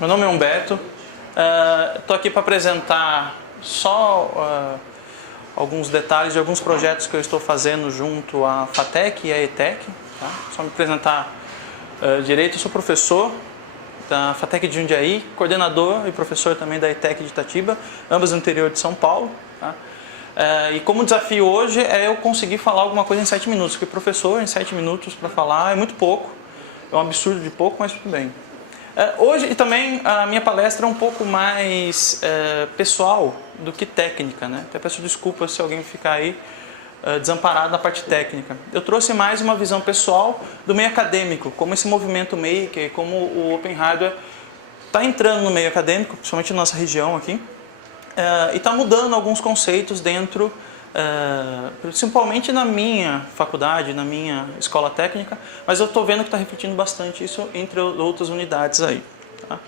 Meu nome é Humberto. Estou aqui para apresentar só alguns detalhes de alguns projetos que eu estou fazendo junto à FATEC e à ETEC. Tá? Só me apresentar direito. Eu sou professor da FATEC de Jundiaí, coordenador e professor também da ETEC de Itatiba, ambas no interior de São Paulo. Tá? E como desafio hoje é eu conseguir falar alguma coisa em 7 minutos, porque professor em 7 minutos para falar é muito pouco, é um absurdo de pouco, mas tudo bem. Hoje e também a minha palestra é um pouco mais pessoal do que técnica, né? Até peço desculpas se alguém ficar aí desamparado na parte técnica. Eu trouxe mais uma visão pessoal do meio acadêmico, como esse movimento maker, como o Open Hardware está entrando no meio acadêmico, principalmente na nossa região aqui, e está mudando alguns conceitos dentro, principalmente na minha faculdade, na minha escola técnica, mas eu estou vendo que está refletindo bastante isso entre outras unidades aí. Tá?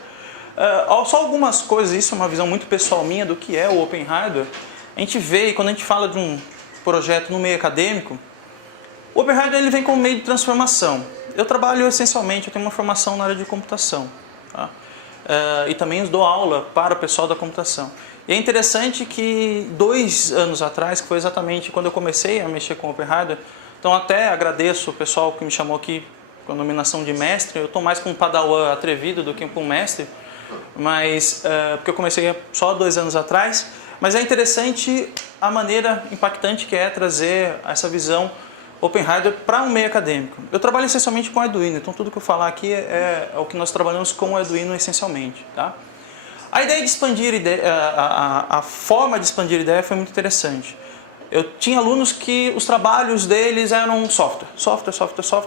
Só algumas coisas, isso é uma visão muito pessoal minha do que é o Open Hardware. A gente vê, quando a gente fala de um projeto no meio acadêmico, o Open Hardware ele vem como meio de transformação. Eu trabalho essencialmente, eu tenho uma formação na área de computação, tá? E também dou aula para o pessoal da computação. E é interessante que 2 anos atrás, que foi exatamente quando eu comecei a mexer com o Open Hardware, então até agradeço o pessoal que me chamou aqui com a nominação de mestre. Eu estou mais com um padawan atrevido do que com um mestre, mas porque eu comecei só 2 anos atrás. Mas é interessante a maneira impactante que é trazer essa visão Open Hardware para um meio acadêmico. Eu trabalho essencialmente com Arduino, então tudo que eu falar aqui é o que nós trabalhamos com o Arduino essencialmente. Tá? A ideia de expandir a forma de expandir a ideia foi muito interessante. Eu tinha alunos que os trabalhos deles eram software,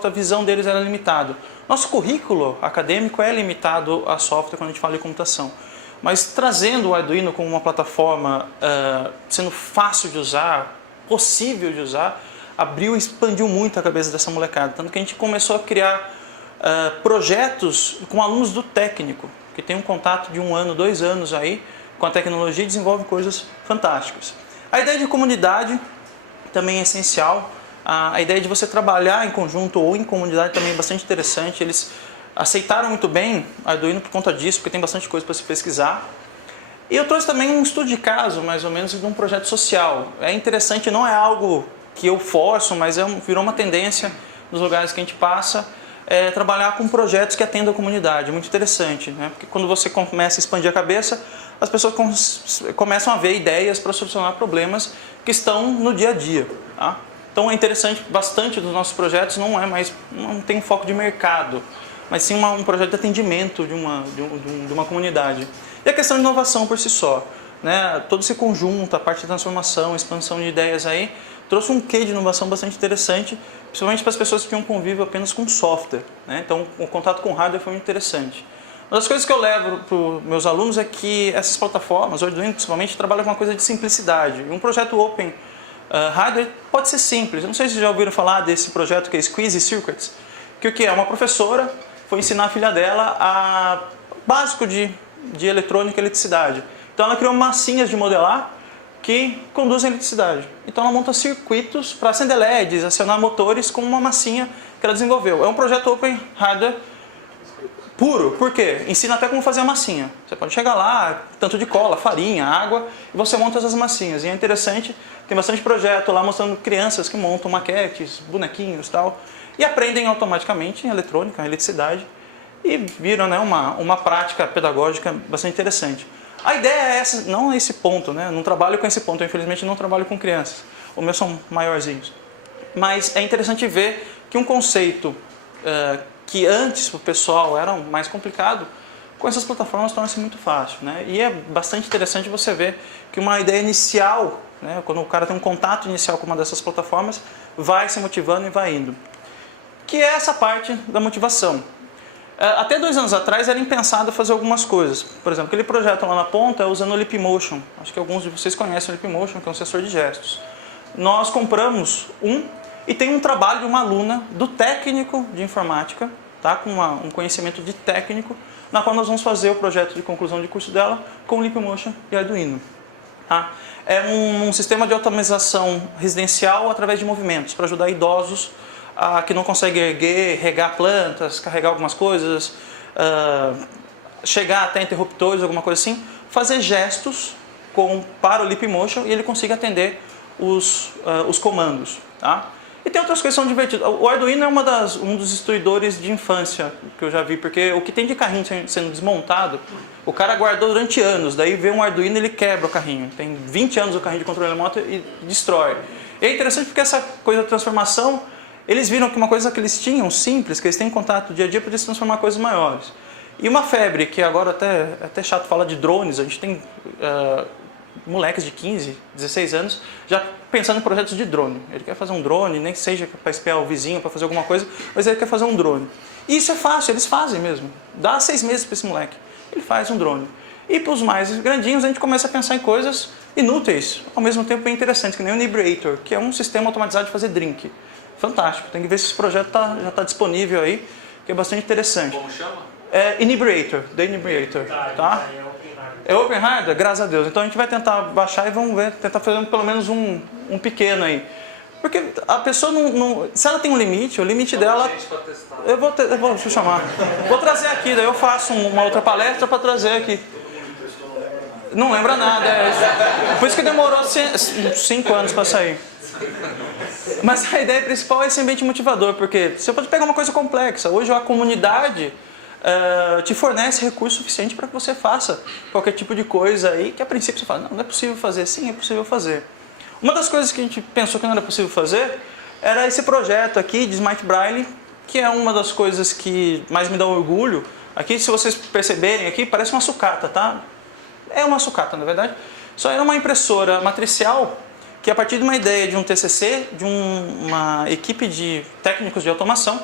a visão deles era limitada. Nosso currículo acadêmico é limitado a software quando a gente fala de computação. Mas trazendo o Arduino como uma plataforma sendo fácil de usar, possível de usar, abriu e expandiu muito a cabeça dessa molecada. Tanto que a gente começou a criar projetos com alunos do técnico, que tem um contato de 1 ano, 2 anos aí com a tecnologia e desenvolve coisas fantásticas. A ideia de comunidade também é essencial. A ideia de você trabalhar em conjunto ou em comunidade também é bastante interessante. Eles aceitaram muito bem Arduino por conta disso, porque tem bastante coisa para se pesquisar. E eu trouxe também um estudo de caso, mais ou menos, de um projeto social. É interessante, não é algo que eu forço, mas virou uma tendência nos lugares que a gente passa, trabalhar com projetos que atendam a comunidade. É muito interessante, né? Porque quando você começa a expandir a cabeça, as pessoas começam a ver ideias para solucionar problemas que estão no dia a dia. Tá? Então é interessante, bastante dos nossos projetos não tem um foco de mercado, mas sim um projeto de atendimento de uma comunidade. E a questão de inovação por si só, né? Todo esse conjunto, a parte de transformação, expansão de ideias aí, trouxe um quê de inovação bastante interessante, principalmente para as pessoas que tinham convívio apenas com software, né? Então o contato com hardware foi muito interessante. Uma das coisas que eu levo para os meus alunos é que essas plataformas, o Arduino principalmente, trabalham com uma coisa de simplicidade. E um projeto Open Hardware pode ser simples. Eu não sei se vocês já ouviram falar desse projeto que é Squeeze Circuits, que o que é? Uma professora foi ensinar a filha dela a básico de eletrônica e eletricidade. Então ela criou massinhas de modelar que conduzem a eletricidade. Então ela monta circuitos para acender LEDs, acionar motores com uma massinha que ela desenvolveu. É um projeto Open Hardware puro. Por quê? Ensina até como fazer a massinha. Você pode chegar lá, tanto de cola, farinha, água, e você monta essas massinhas. E é interessante, tem bastante projeto lá mostrando crianças que montam maquetes, bonequinhos e tal, e aprendem automaticamente em eletrônica, em eletricidade, e viram, né, uma prática pedagógica bastante interessante. A ideia é essa, não é esse ponto, né? Não trabalho com esse ponto, eu infelizmente não trabalho com crianças. Os meus são maiorzinhos. Mas é interessante ver que um conceito que antes para o pessoal era mais complicado, com essas plataformas torna-se muito fácil, né? E é bastante interessante você ver que uma ideia inicial, né, quando o cara tem um contato inicial com uma dessas plataformas, vai se motivando e vai indo. Que é essa parte da motivação. Até 2 anos atrás era impensado fazer algumas coisas. Por exemplo, aquele projeto lá na ponta é usando o Leapmotion. Acho que alguns de vocês conhecem o Leapmotion, que é um sensor de gestos. Nós compramos e tem um trabalho de uma aluna do técnico de informática, tá? Com um conhecimento de técnico, na qual nós vamos fazer o projeto de conclusão de curso dela com o Leapmotion e Arduino. Tá? É um sistema de automatização residencial através de movimentos, para ajudar idosos que não conseguem erguer, regar plantas, carregar algumas coisas, chegar até interruptores, alguma coisa assim, fazer gestos para o Leapmotion e ele consiga atender os comandos. Tá? E tem outras coisas que são divertidas. O Arduino é um dos destruidores de infância que eu já vi, porque o que tem de carrinho sendo desmontado, o cara guardou durante anos, daí vê um Arduino e ele quebra o carrinho. Tem 20 anos o carrinho de controle remoto e destrói. E é interessante porque essa coisa da transformação, eles viram que uma coisa que eles tinham, simples, que eles têm em contato dia a dia, podia se transformar em coisas maiores. E uma febre, que agora até chato falar de drones, a gente tem moleques de 15, 16 anos já pensando em projetos de drone. Ele quer fazer um drone, nem que seja para espiar o vizinho, para fazer alguma coisa, mas ele quer fazer um drone. E isso é fácil, eles fazem mesmo. Dá 6 meses para esse moleque, ele faz um drone. E para os mais grandinhos a gente começa a pensar em coisas inúteis, ao mesmo tempo bem interessantes, que nem o Inebriator, que é um sistema automatizado de fazer drink. Fantástico, tem que ver se esse projeto já está disponível aí, que é bastante interessante. Como chama? Inebriator, The Inebriator, tá? É Open Hardware? Graças a Deus. Então a gente vai tentar baixar e vamos ver, tentar fazer pelo menos um pequeno aí. Porque a pessoa não se ela tem um limite, o limite dela... Deixa eu chamar. Vou trazer aqui, daí eu faço uma outra palestra para trazer aqui. Não lembra nada, por isso que demorou 5 anos para sair. Mas a ideia principal é esse ambiente motivador, porque você pode pegar uma coisa complexa. Hoje a comunidade te fornece recurso suficiente para que você faça qualquer tipo de coisa aí, que a princípio você fala, não é possível fazer. Sim, é possível fazer. Uma das coisas que a gente pensou que não era possível fazer era esse projeto aqui de Smart Braille, que é uma das coisas que mais me dá orgulho. Aqui, se vocês perceberem, aqui parece uma sucata, tá? É uma sucata, na verdade. Só era uma impressora matricial que, a partir de uma ideia de um TCC, de uma equipe de técnicos de automação,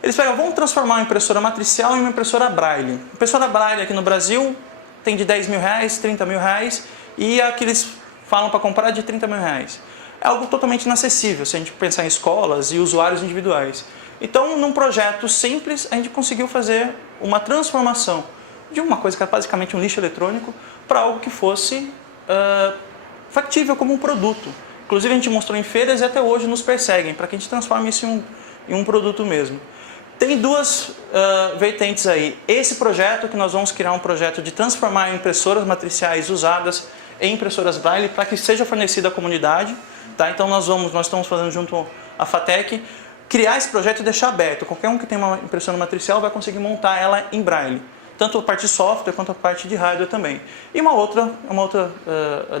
eles pegam, vamos transformar uma impressora matricial em uma impressora Braille. Impressora Braille aqui no Brasil tem de 10 mil reais, 30 mil reais, e a que eles falam para comprar é de 30 mil reais. É algo totalmente inacessível se a gente pensar em escolas e usuários individuais. Então, num projeto simples, a gente conseguiu fazer uma transformação de uma coisa que era basicamente um lixo eletrônico para algo que fosse factível como um produto. Inclusive, a gente mostrou em feiras e até hoje nos perseguem para que a gente transforme isso em um produto mesmo. Tem duas vertentes aí. Esse projeto, que nós vamos criar um projeto de transformar impressoras matriciais usadas em impressoras Braille para que seja fornecida à comunidade. Tá? Então nós estamos fazendo junto à FATEC, criar esse projeto e deixar aberto. Qualquer um que tem uma impressora matricial vai conseguir montar ela em Braille. Tanto a parte de software quanto a parte de hardware também. E uma outra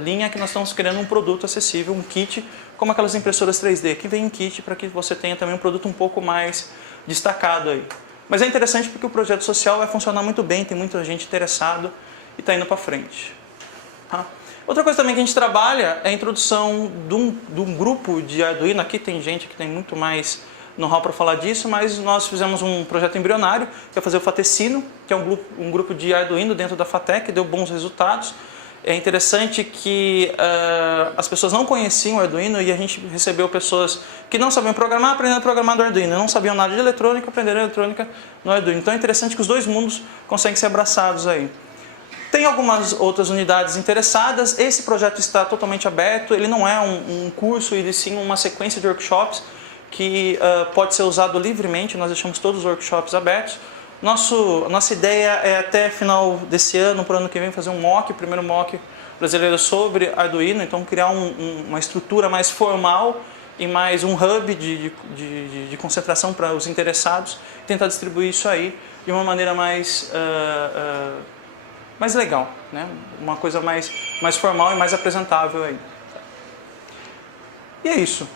linha que nós estamos criando um produto acessível, um kit, como aquelas impressoras 3D, que vem em kit para que você tenha também um produto um pouco mais destacado aí. Mas é interessante porque o projeto social vai funcionar muito bem, tem muita gente interessada e está indo para frente. Tá? Outra coisa também que a gente trabalha é a introdução de um grupo de Arduino. Aqui tem gente que tem muito mais know-how para falar disso, mas nós fizemos um projeto embrionário, que é fazer o Fatecino, que é um grupo de Arduino dentro da FATEC, deu bons resultados. É interessante que as pessoas não conheciam o Arduino e a gente recebeu pessoas que não sabiam programar, aprendendo a programar no Arduino, não sabiam nada de eletrônica, aprenderam eletrônica no Arduino. Então é interessante que os dois mundos conseguem ser abraçados aí. Tem algumas outras unidades interessadas, esse projeto está totalmente aberto, ele não é um curso, ele sim uma sequência de workshops que pode ser usado livremente, nós deixamos todos os workshops abertos. Nossa ideia é até final desse ano, para o ano que vem, fazer um mock, o primeiro mock brasileiro sobre Arduino, então criar uma estrutura mais formal e mais um hub de concentração para os interessados, tentar distribuir isso aí de uma maneira mais legal, né? Uma coisa mais formal e mais apresentável aí. E é isso.